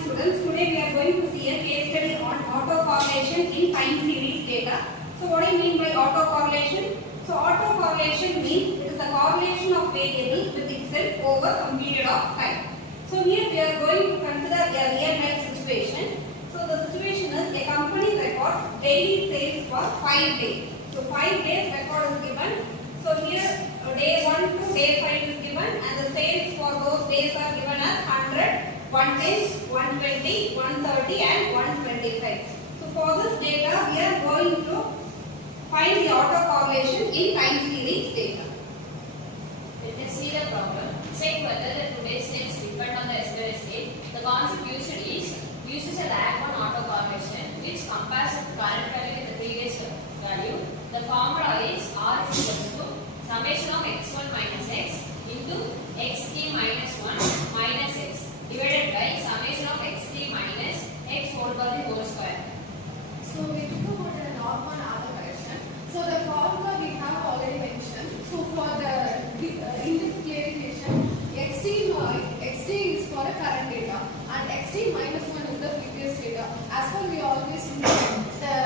students. Today we are going to see a case study on autocorrelation in time series data. So what do I mean by autocorrelation? So autocorrelation means it is a correlation of variable with itself over some period of time. So here we are going to consider a real life situation. So the situation is a company records daily sales for 5 days. So 5 days record is given. So here day 1 to day 5 is given and the sales for those days are given as 100, 110, 120, 130 and 125. So for this data we are going to find the autocorrelation in time series data. Let us see the problem. Check whether the today's sales depend on the yesterday's date. The concept uses a lag on autocorrelation which compares the current value with the previous value. The formula is R is equal to summation of x1 minus x into xt minus 1 minus x divided by summation of xt minus x whole power the whole square. So we talk about a norm on autocorrelation. So the formula we have already mentioned. So for the in-depth clarification, xt is for the current data and xt minus 1 is the previous data. As well we always know the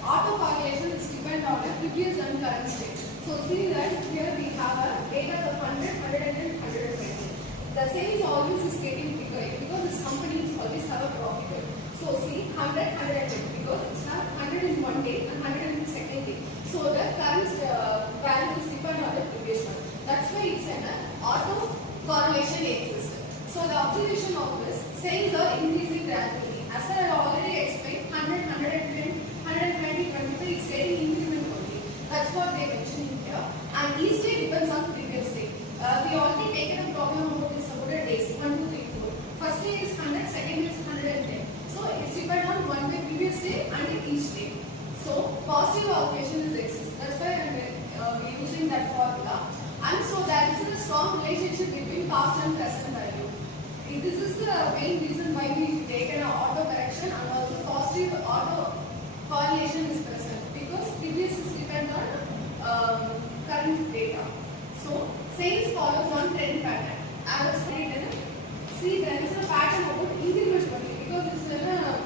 autocorrelation is dependent on the previous and current state. So see that here we have a data of 100, 110, 120. The sales always is getting bigger because this company always have a profit. So see 100, 110 because it's have 100 in one day and 100 in the second day. So the current values depend on the previous one. That's why it's an auto correlation exists. So the observation of this sales are increasing gradually. As I already explained, 100, 110, 120, 25 is getting increment only. That's what they mentioned here. And each day depends on previous day. We already taken a problem about this about the days 1, 2, 3, 4. First day is 100, second day is 110. So it's depend on one day previous day and each day. So positive correlation is exists. That's why we're using that formula. And so there is a strong relationship between past and present value. This is the main reason why we take an auto correction and also positive auto correlation is present because previous is depend on current data. So sales follows on trend pattern. As I stated, see there is a pattern about increment only because this is a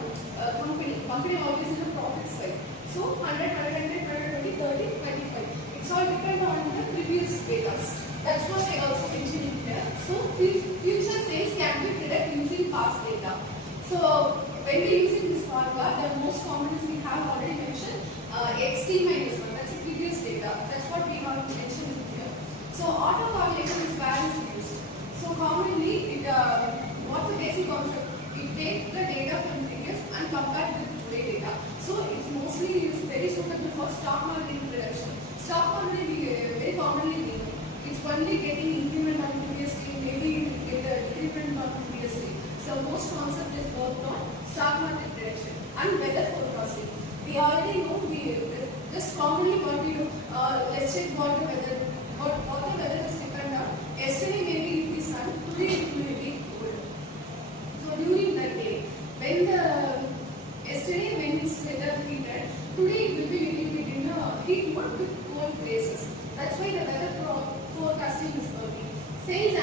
company always in a profit side. So 100, 110, 120, 30, 25. It's all depend on the previous data. That's what I also mentioned here. So future sales can be predicted using past data. So when we using this formula, the most common is we have already mentioned xt minus 1. That's the previous data. That's what we have mentioned here. So autocorrelation is where it's used. So commonly, what's the basic concept? We take the data from previous and compare it with today data. So it's mostly used very suitable for stock market prediction. Stock market very commonly we know. It's only getting increment on previous day, maybe get the decrement on previous day. So most concept is worked on stock market prediction and weather forecasting. We already know just commonly what we do. Let's check what the weather is depend on. Yesterday maybe it be sun, today it may be cold. So during that day, yesterday when it's weather heated, today it will be little bit in a heat mode with cold places. That's why the weather forecasting is working. Sales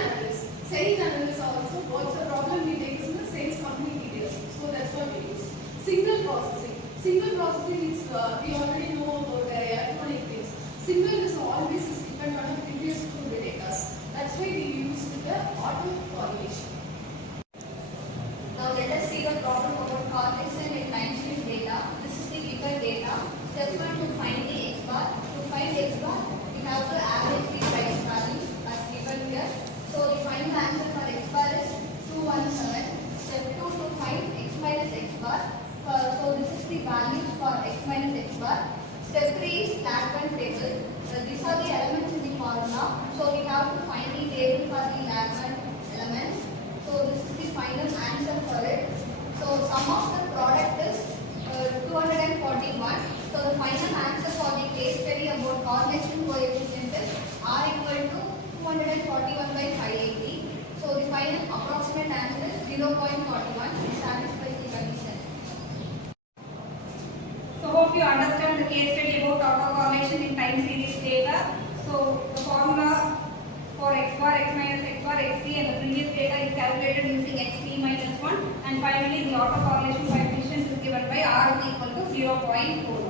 analysis also, what's the problem we take is in the sales company details. So that's what we use. Signal processing is, we already know about the electronic things. Signal is always depend on the previous two data. That's why we use the auto correlation. Now let us see the problem about correlation in time series data. This is the given data. Step 1 to find the x bar. To find x bar, we have to average the price value as given here. So the final answer for x bar is 217. Step 2 to find x minus x bar. So this is the values for x minus x bar. Step 3 is lag one table. These are the elements in the formula. So we have to find the table for the lag one elements. So this is the final answer for it. So sum of the product is 241. So the final answer for the case study about correlation coefficient is R equal to 241 by 580. So the final approximate answer is 0.41. It satisfies the condition. So hope you understand the case study about autocorrelation in time series data. So the formula for x bar, x minus x bar, xc and the previous data is calculated using xt minus 1 and final finally the autocorrelation coefficient is given by R is equal to 0.4.